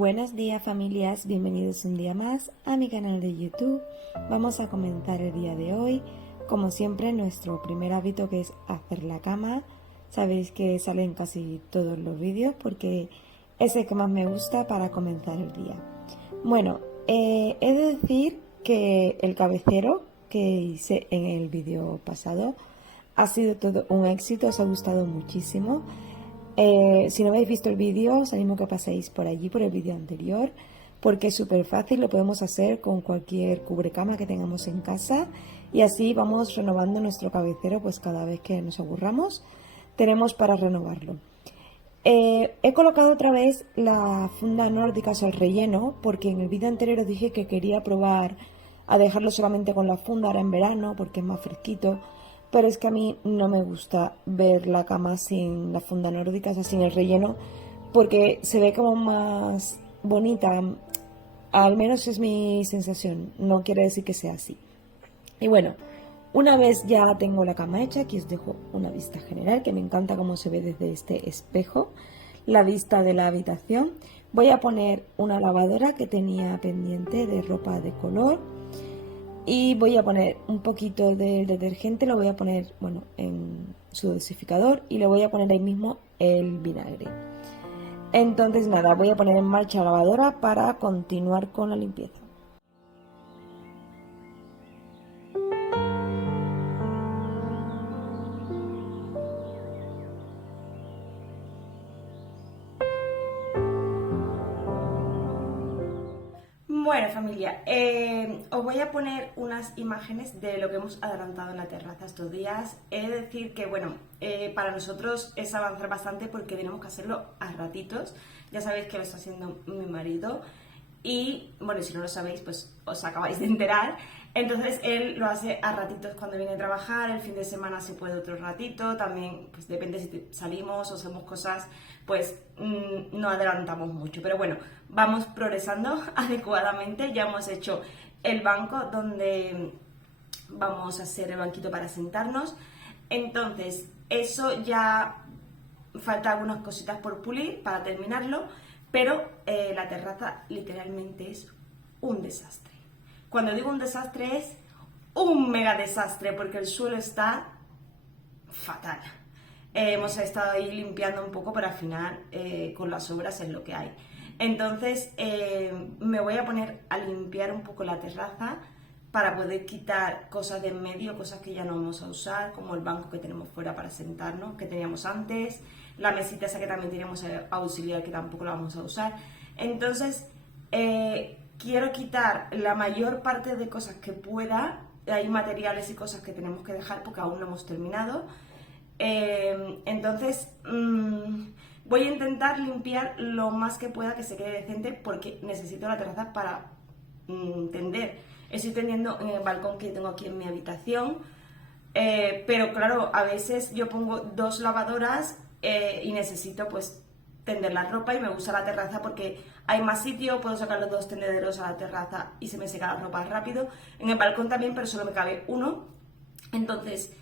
Buenos días familias, bienvenidos un día más a mi canal de YouTube. Vamos a comenzar el día de hoy, como siempre, nuestro primer hábito, que es hacer la cama. Sabéis que salen casi todos los vídeos porque es el que más me gusta para comenzar el día. Bueno, he de decir que el cabecero que hice en el vídeo pasado ha sido todo un éxito, os ha gustado muchísimo. Si no habéis visto el vídeo, os animo a que paséis por allí, por el vídeo anterior, porque es súper fácil, lo podemos hacer con cualquier cubrecama que tengamos en casa y así vamos renovando nuestro cabecero, pues cada vez que nos aburramos tenemos para renovarlo. He colocado otra vez la funda nórdica, o sea, el relleno, porque en el vídeo anterior os dije que quería probar a dejarlo solamente con la funda ahora en verano, porque es más fresquito. Pero es que a mí no me gusta ver la cama sin la funda nórdica, o sea, sin el relleno, porque se ve como más bonita. Al menos es mi sensación, no quiere decir que sea así. Y bueno, una vez ya tengo la cama hecha, aquí os dejo una vista general, que me encanta cómo se ve desde este espejo, la vista de la habitación. Voy a poner una lavadora que tenía pendiente de ropa de color. Y voy a poner un poquito del detergente, lo voy a poner, bueno, en su dosificador y le voy a poner ahí mismo el vinagre. Entonces nada, voy a poner en marcha la lavadora para continuar con la limpieza. Bueno familia, os voy a poner unas imágenes de lo que hemos adelantado en la terraza estos días. He de decir que bueno, para nosotros es avanzar bastante porque tenemos que hacerlo a ratitos. Ya sabéis que lo está haciendo mi marido y bueno, si no lo sabéis pues os acabáis de enterar. Entonces él lo hace a ratitos cuando viene a trabajar, el fin de semana se puede otro ratito, también pues depende si salimos o hacemos cosas, pues no adelantamos mucho, pero bueno, vamos progresando adecuadamente. Ya hemos hecho el banco donde vamos a hacer el banquito para sentarnos, entonces eso ya falta algunas cositas por pulir para terminarlo, pero la terraza literalmente es un desastre. Cuando digo un desastre es un mega desastre porque el suelo está fatal. Hemos estado ahí limpiando un poco, pero al final con las obras es lo que hay. Entonces me voy a poner a limpiar un poco la terraza para poder quitar cosas de en medio, cosas que ya no vamos a usar, como el banco que tenemos fuera para sentarnos, que teníamos antes, la mesita esa que también teníamos auxiliar, que tampoco la vamos a usar. Entonces quiero quitar la mayor parte de cosas que pueda. Hay materiales y cosas que tenemos que dejar porque aún no hemos terminado. Entonces voy a intentar limpiar lo más que pueda, que se quede decente, porque necesito la terraza para tender. Estoy tendiendo en el balcón que tengo aquí en mi habitación, pero claro, a veces yo pongo dos lavadoras y necesito pues tender la ropa y me gusta la terraza porque hay más sitio, puedo sacar los dos tendederos a la terraza y se me seca la ropa rápido. En el balcón también, pero solo me cabe uno. Entonces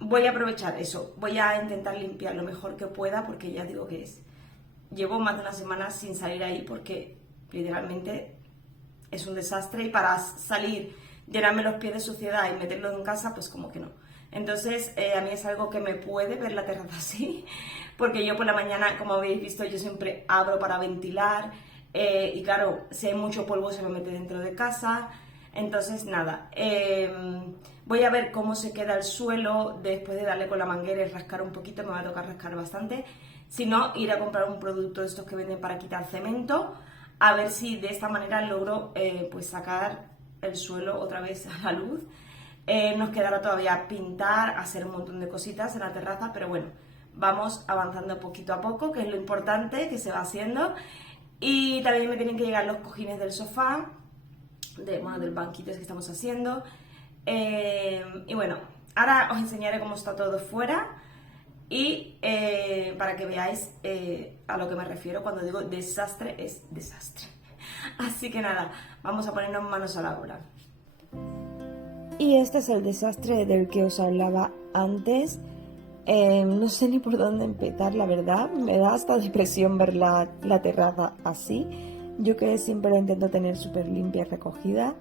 voy a aprovechar eso, voy a intentar limpiar lo mejor que pueda porque ya digo que llevo más de una semana sin salir ahí porque literalmente es un desastre y para salir, llenarme los pies de suciedad y meterlo en casa, pues como que no. Entonces a mí es algo que me puede ver la terraza así, porque yo por la mañana, como habéis visto, yo siempre abro para ventilar y claro, si hay mucho polvo se me mete dentro de casa. Entonces nada, voy a ver cómo se queda el suelo después de darle con la manguera y rascar un poquito. Me va a tocar rascar bastante, si no, ir a comprar un producto de estos que venden para quitar cemento, a ver si de esta manera logro pues sacar el suelo otra vez a la luz. Nos quedará todavía pintar, hacer un montón de cositas en la terraza, pero bueno, vamos avanzando poquito a poco, que es lo importante, que se va haciendo. Y también me tienen que llegar los cojines del sofá, del banquito que estamos haciendo. Y bueno, ahora os enseñaré cómo está todo fuera y para que veáis a lo que me refiero cuando digo desastre, es desastre. Así que nada, vamos a ponernos manos a la obra. Y este es el desastre del que os hablaba antes. No sé ni por dónde empezar, la verdad. Me da hasta depresión ver la terraza así. Yo que siempre intento tener súper limpia y recogida.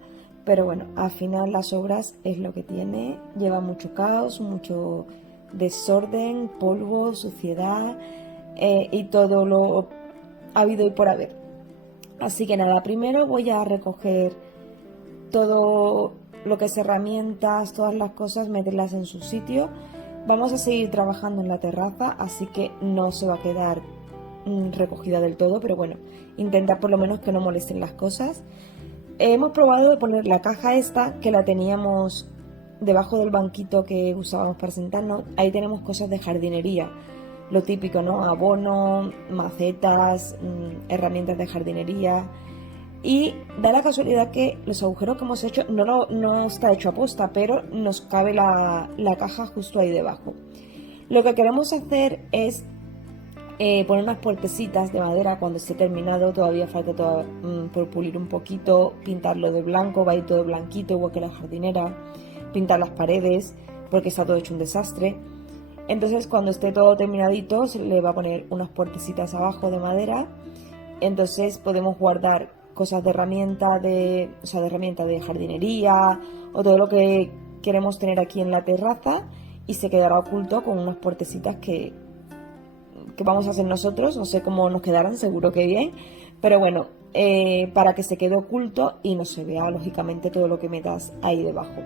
Pero bueno, al final las obras es lo que tiene. Lleva mucho caos, mucho desorden, polvo, suciedad y todo lo habido y por haber. Así que nada, primero voy a recoger todo lo que es herramientas, todas las cosas, meterlas en su sitio. Vamos a seguir trabajando en la terraza, así que no se va a quedar recogida del todo, pero bueno, intentar por lo menos que no molesten las cosas. Hemos probado de poner la caja esta, que la teníamos debajo del banquito que usábamos para sentarnos. Ahí tenemos cosas de jardinería, lo típico, ¿no? Abono, macetas, herramientas de jardinería. Y da la casualidad que los agujeros que hemos hecho no está hecho a posta, pero nos cabe la caja justo ahí debajo. Lo que queremos hacer es poner unas puertecitas de madera cuando esté terminado. Todavía falta por pulir un poquito, pintarlo de blanco, va a ir todo blanquito igual que la jardinera, pintar las paredes porque está todo hecho un desastre. Entonces cuando esté todo terminadito se le va a poner unas puertecitas abajo de madera. Entonces podemos guardar cosas de herramienta de jardinería o todo lo que queremos tener aquí en la terraza, y se quedará oculto con unas puertecitas que vamos a hacer nosotros. No sé cómo nos quedarán, seguro que bien, pero bueno, para que se quede oculto y no se vea lógicamente todo lo que metas ahí debajo.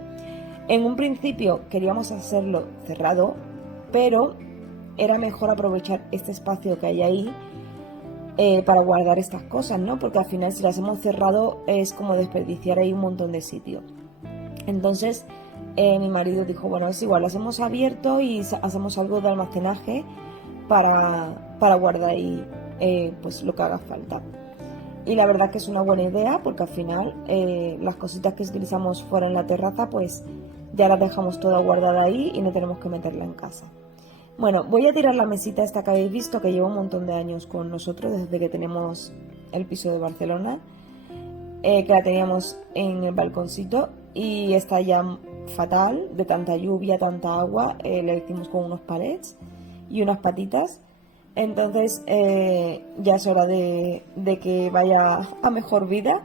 En un principio queríamos hacerlo cerrado, pero era mejor aprovechar este espacio que hay ahí para guardar estas cosas, ¿no? Porque al final si las hemos cerrado es como desperdiciar ahí un montón de sitio. Entonces mi marido dijo, bueno, es igual, las hemos abierto y hacemos algo de almacenaje para guardar ahí pues lo que haga falta. Y la verdad que es una buena idea, porque al final las cositas que utilizamos fuera en la terraza pues ya las dejamos toda guardada ahí y no tenemos que meterla en casa. Bueno, voy a tirar la mesita esta que habéis visto, que lleva un montón de años con nosotros, desde que tenemos el piso de Barcelona, que la teníamos en el balconcito y está ya fatal, de tanta lluvia, tanta agua. Le hicimos con unos palets y unas patitas. Entonces ya es hora de que vaya a mejor vida,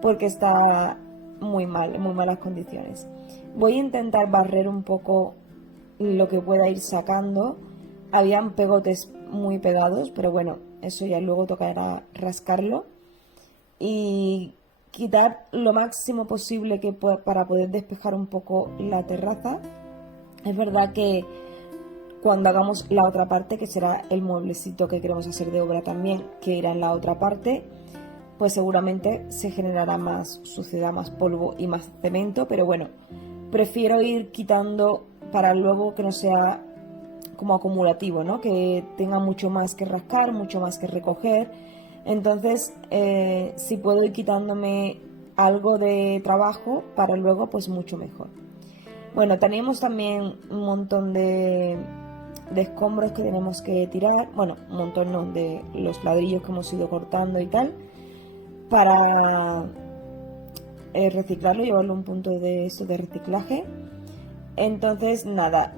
porque está muy mal, en muy malas condiciones. Voy a intentar barrer un poco lo que pueda ir sacando. Habían pegotes muy pegados, pero bueno, eso ya luego tocará rascarlo y quitar lo máximo posible para poder despejar un poco la terraza. Es verdad que cuando hagamos la otra parte, que será el mueblecito que queremos hacer de obra también, que irá en la otra parte, pues seguramente se generará más suciedad, más polvo y más cemento, pero bueno, prefiero ir quitando para luego que no sea como acumulativo, ¿no? Que tenga mucho más que rascar, mucho más que recoger. Entonces, si puedo ir quitándome algo de trabajo para luego, pues mucho mejor. Bueno, tenemos también un montón de escombros que tenemos que tirar. Bueno, un montón no, de los ladrillos que hemos ido cortando y tal, para reciclarlo, llevarlo a un punto de esto de reciclaje. Entonces nada,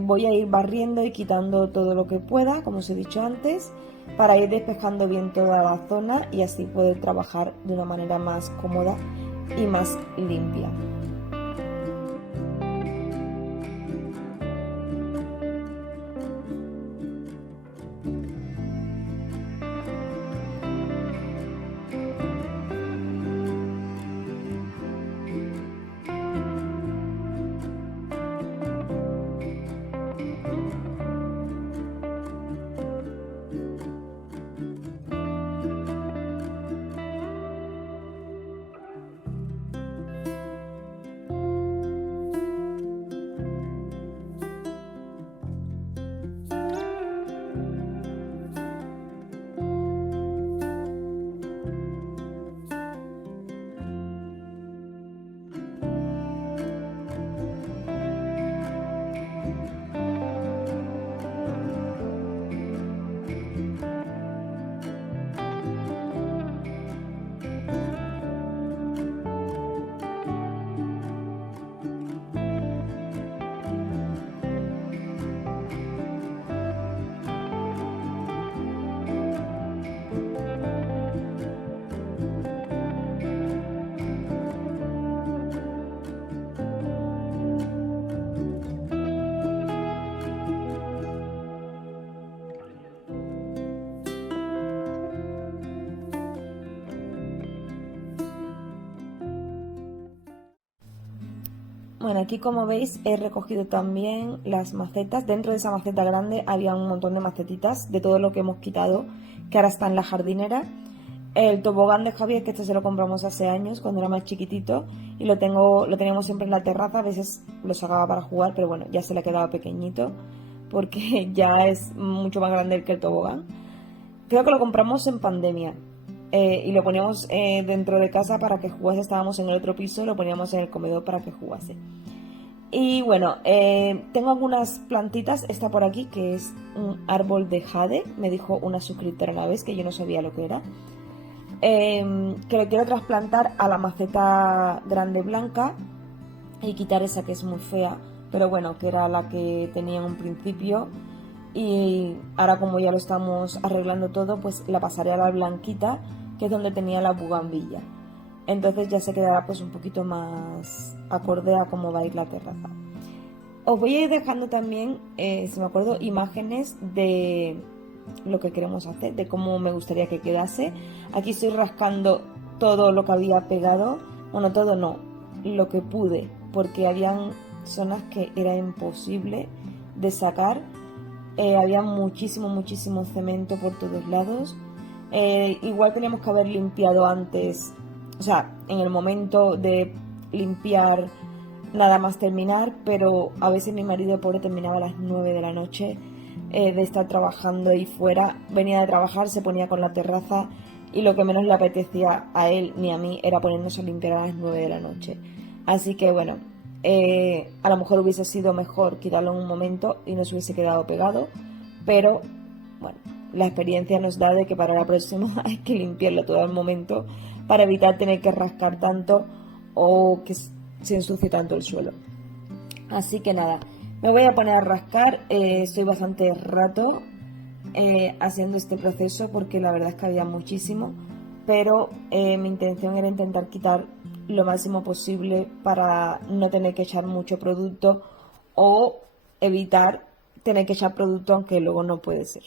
voy a ir barriendo y quitando todo lo que pueda, como os he dicho antes, para ir despejando bien toda la zona y así poder trabajar de una manera más cómoda y más limpia. Bueno, aquí como veis he recogido también las macetas. Dentro de esa maceta grande había un montón de macetitas de todo lo que hemos quitado, que ahora está en la jardinera. El tobogán de Javier, que este se lo compramos hace años, cuando era más chiquitito, y lo teníamos siempre en la terraza. A veces lo sacaba para jugar, pero bueno, ya se le ha quedado pequeñito, porque ya es mucho más grande que el tobogán. Creo que lo compramos en pandemia. Y lo poníamos dentro de casa para que jugase. Estábamos en el otro piso, lo poníamos en el comedor para que jugase. Y bueno, tengo algunas plantitas. Esta por aquí, que es un árbol de jade, me dijo una suscriptora una vez, que yo no sabía lo que era, que lo quiero trasplantar a la maceta grande blanca y quitar esa que es muy fea, pero bueno, que era la que tenía en un principio. Y ahora, como ya lo estamos arreglando todo, pues la pasaré a la blanquita, que es donde tenía la bugambilla. Entonces ya se quedará pues un poquito más acorde a cómo va a ir la terraza. Os voy a ir dejando también, si me acuerdo, imágenes de lo que queremos hacer, de cómo me gustaría que quedase. Aquí estoy rascando todo lo que había pegado. Bueno, todo no, lo que pude, porque habían zonas que era imposible de sacar. Había muchísimo cemento por todos lados. Igual teníamos que haber limpiado antes, o sea, en el momento de limpiar, nada más terminar, pero a veces mi marido pobre terminaba a las 9 de la noche de estar trabajando ahí fuera. Venía de trabajar, se ponía con la terraza y lo que menos le apetecía a él ni a mí era ponernos a limpiar a las 9 de la noche. Así que bueno, a lo mejor hubiese sido mejor quitarlo en un momento y no se hubiese quedado pegado, pero bueno, la experiencia nos da de que para la próxima hay que limpiarlo todo al momento para evitar tener que rascar tanto o que se ensucie tanto el suelo. Así que nada, me voy a poner a rascar. Estoy bastante rato haciendo este proceso porque la verdad es que había muchísimo, pero mi intención era intentar quitar lo máximo posible para no tener que echar mucho producto o evitar tener que echar producto aunque luego no puede ser.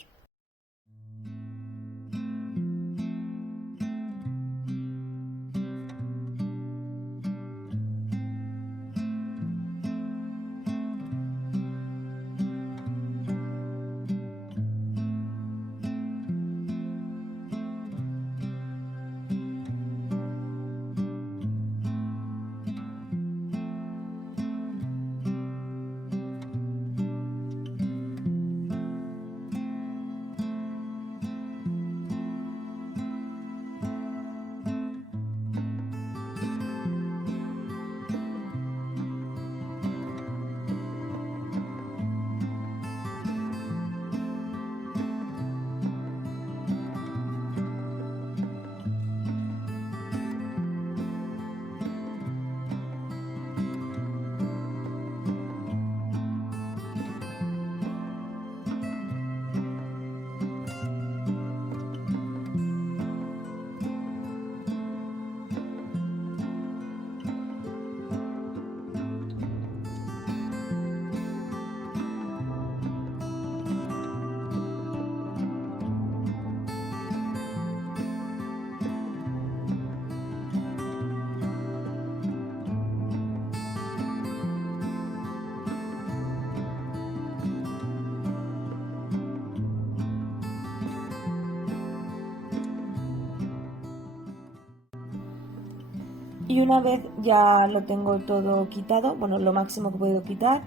Y una vez ya lo tengo todo quitado, bueno, lo máximo que puedo quitar,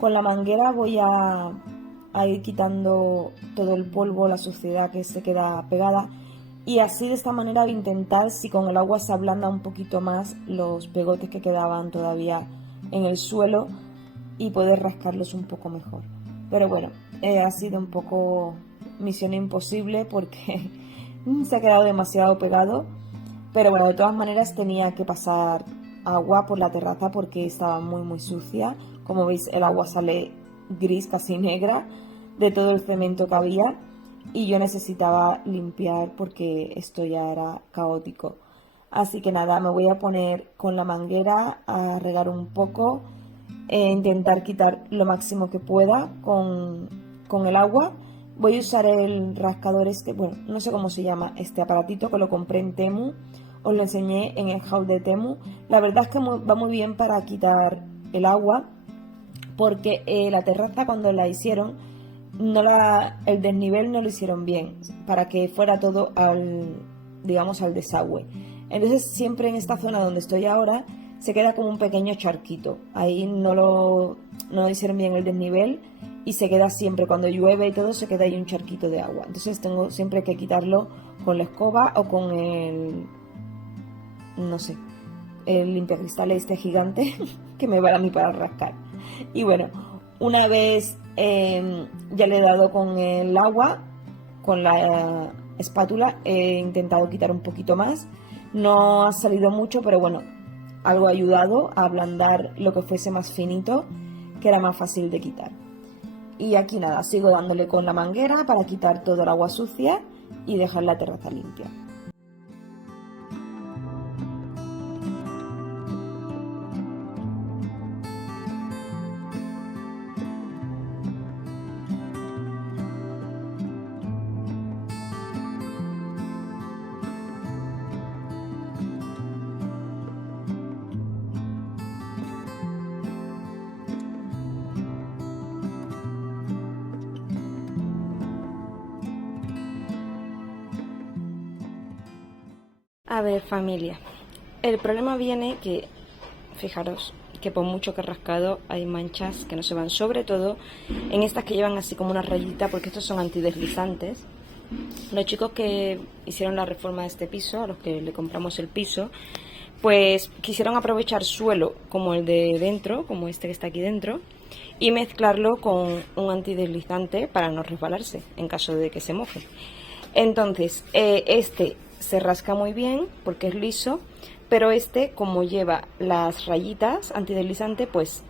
con la manguera voy a ir quitando todo el polvo, la suciedad que se queda pegada. Y así, de esta manera, voy a intentar, si con el agua se ablanda un poquito más los pegotes que quedaban todavía en el suelo, y poder rascarlos un poco mejor. Pero bueno, ha sido un poco misión imposible porque se ha quedado demasiado pegado. Pero bueno, de todas maneras tenía que pasar agua por la terraza porque estaba muy sucia. Como veis, el agua sale gris, casi negra, de todo el cemento que había. Y yo necesitaba limpiar porque esto ya era caótico. Así que nada, me voy a poner con la manguera a regar un poco, intentar quitar lo máximo que pueda con el agua. Voy a usar el rascador este, bueno, no sé cómo se llama este aparatito, que lo compré en Temu. Os lo enseñé en el haul de Temu. La verdad es que va muy bien para quitar el agua, porque la terraza cuando la hicieron, el desnivel no lo hicieron bien, para que fuera todo digamos, al desagüe. Entonces siempre en esta zona donde estoy ahora se queda como un pequeño charquito. Ahí no hicieron bien el desnivel y se queda siempre, cuando llueve y todo, se queda ahí un charquito de agua. Entonces tengo siempre que quitarlo con la escoba o con no sé, el limpiacristales este gigante que me va a mí para rascar. Y bueno, una vez ya le he dado con el agua, con la espátula, he intentado quitar un poquito más. No ha salido mucho, pero bueno, algo ha ayudado a ablandar lo que fuese más finito, que era más fácil de quitar. Y aquí nada, sigo dándole con la manguera para quitar todo el agua sucia y dejar la terraza limpia. A ver, familia, el problema viene que, fijaros, que por mucho que he rascado hay manchas que no se van, sobre todo en estas que llevan así como una rayita, porque estos son antideslizantes. Los chicos que hicieron la reforma de este piso, a los que le compramos el piso, pues quisieron aprovechar suelo como el de dentro, como este que está aquí dentro, y mezclarlo con un antideslizante para no resbalarse en caso de que se moje. Entonces, este se rasca muy bien porque es liso, pero este, como lleva las rayitas antideslizante, pues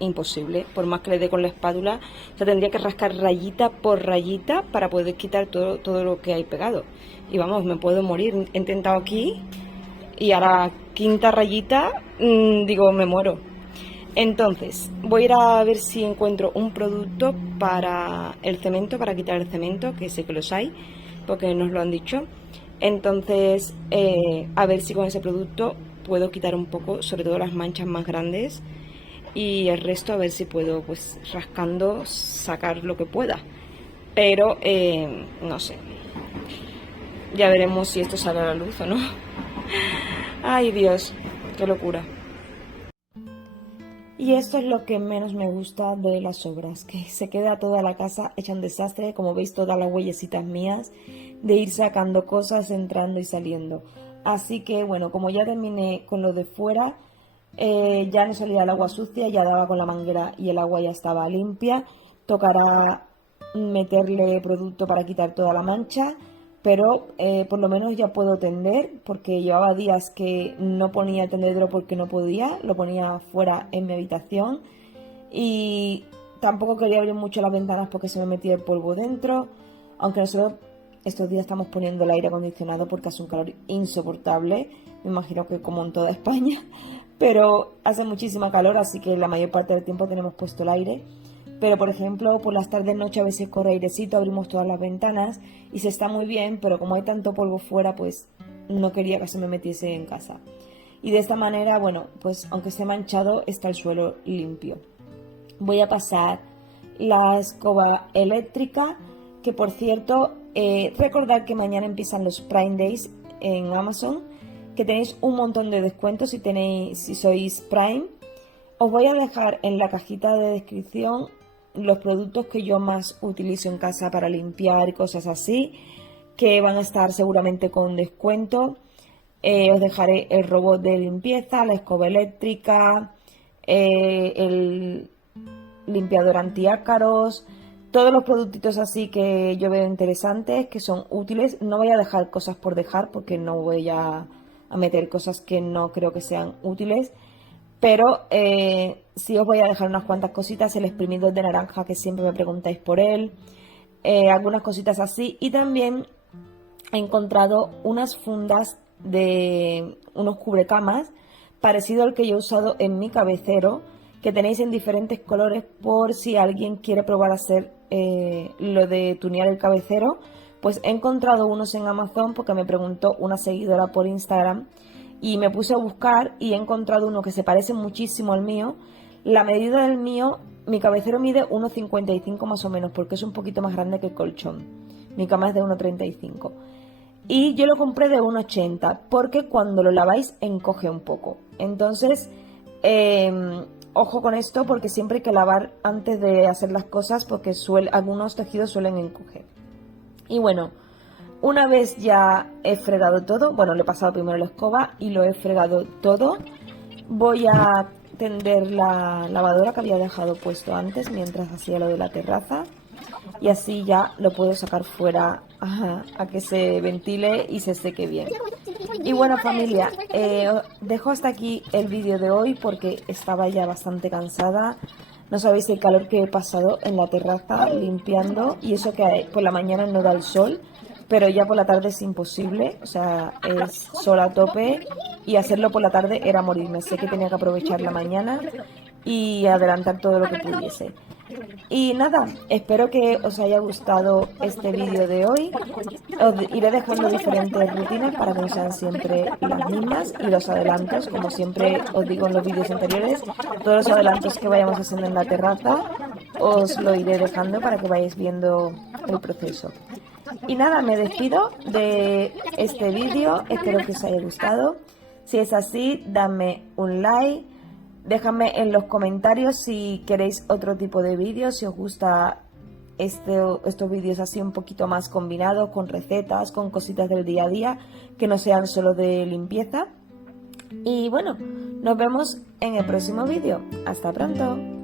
imposible, por más que le dé con la espátula. O sea, tendría que rascar rayita por rayita para poder quitar todo lo que hay pegado. Y vamos, me puedo morir. He intentado aquí y a la quinta rayita, digo, me muero. Entonces, voy a ir a ver si encuentro un producto para el cemento, para quitar el cemento, que sé que los hay, porque nos lo han dicho. Entonces, a ver si con ese producto puedo quitar un poco, sobre todo las manchas más grandes, y el resto a ver si puedo, pues rascando, sacar lo que pueda. Pero, no sé, ya veremos si esto sale a la luz o no. Ay, Dios, qué locura. Y esto es lo que menos me gusta de las obras, que se queda toda la casa hecha un desastre, como veis todas las huellecitas mías, de ir sacando cosas, entrando y saliendo. Así que bueno, como ya terminé con lo de fuera, ya no salía el agua sucia, ya daba con la manguera y el agua ya estaba limpia. Tocará meterle producto para quitar toda la mancha, pero por lo menos ya puedo tender, porque llevaba días que no ponía el tendedero porque no podía, lo ponía fuera en mi habitación y tampoco quería abrir mucho las ventanas porque se me metía el polvo dentro, aunque nosotros estos días estamos poniendo el aire acondicionado porque hace un calor insoportable, me imagino que como en toda España, pero hace muchísima calor, así que la mayor parte del tiempo tenemos puesto el aire. Pero por ejemplo, por las tardes, noche a veces corre airecito, abrimos todas las ventanas y se está muy bien, pero como hay tanto polvo fuera, pues no quería que se me metiese en casa. Y de esta manera, bueno, pues aunque esté manchado, está el suelo limpio. Voy a pasar la escoba eléctrica, que por cierto, recordad que mañana empiezan los Prime Days en Amazon, que tenéis un montón de descuentos si sois Prime. Os voy a dejar en la cajita de descripción los productos que yo más utilizo en casa para limpiar y cosas así, que van a estar seguramente con descuento. Os dejaré el robot de limpieza, la escoba eléctrica, el limpiador antiácaros, todos los productitos así que yo veo interesantes, que son útiles. No voy a dejar cosas por dejar porque no voy a meter cosas que no creo que sean útiles. Pero sí os voy a dejar unas cuantas cositas, el exprimidor de naranja que siempre me preguntáis por él, algunas cositas así. Y también he encontrado unas fundas de unos cubrecamas parecido al que yo he usado en mi cabecero, que tenéis en diferentes colores por si alguien quiere probar a hacer lo de tunear el cabecero. Pues he encontrado unos en Amazon porque me preguntó una seguidora por Instagram. Y me puse a buscar y he encontrado uno que se parece muchísimo al mío. La medida del mío, mi cabecero mide 1,55 más o menos, porque es un poquito más grande que el colchón. Mi cama es de 1,35. Y yo lo compré de 1,80, porque cuando lo laváis encoge un poco. Entonces, ojo con esto, porque siempre hay que lavar antes de hacer las cosas, porque algunos tejidos suelen encoger. Y bueno, una vez ya he fregado todo, bueno, le he pasado primero la escoba y lo he fregado todo, voy a tender la lavadora que había dejado puesto antes mientras hacía lo de la terraza, y así ya lo puedo sacar fuera a que se ventile y se seque bien. Y bueno, familia, dejo hasta aquí el vídeo de hoy porque estaba ya bastante cansada. No sabéis el calor que he pasado en la terraza limpiando, y eso que por la mañana no da el sol, pero ya por la tarde es imposible, o sea, es sol a tope, y hacerlo por la tarde era morirme. Sé que tenía que aprovechar la mañana y adelantar todo lo que pudiese. Y nada, espero que os haya gustado este vídeo de hoy. Os iré dejando diferentes rutinas para que no sean siempre las mismas, y los adelantos, como siempre os digo en los vídeos anteriores, todos los adelantos que vayamos haciendo en la terraza os lo iré dejando para que vayáis viendo el proceso. Y nada, me despido de este vídeo, espero que os haya gustado. Si es así, dadme un like, déjame en los comentarios si queréis otro tipo de vídeos, si os gusta estos vídeos así un poquito más combinados, con recetas, con cositas del día a día, que no sean solo de limpieza. Y bueno, nos vemos en el próximo vídeo. Hasta pronto.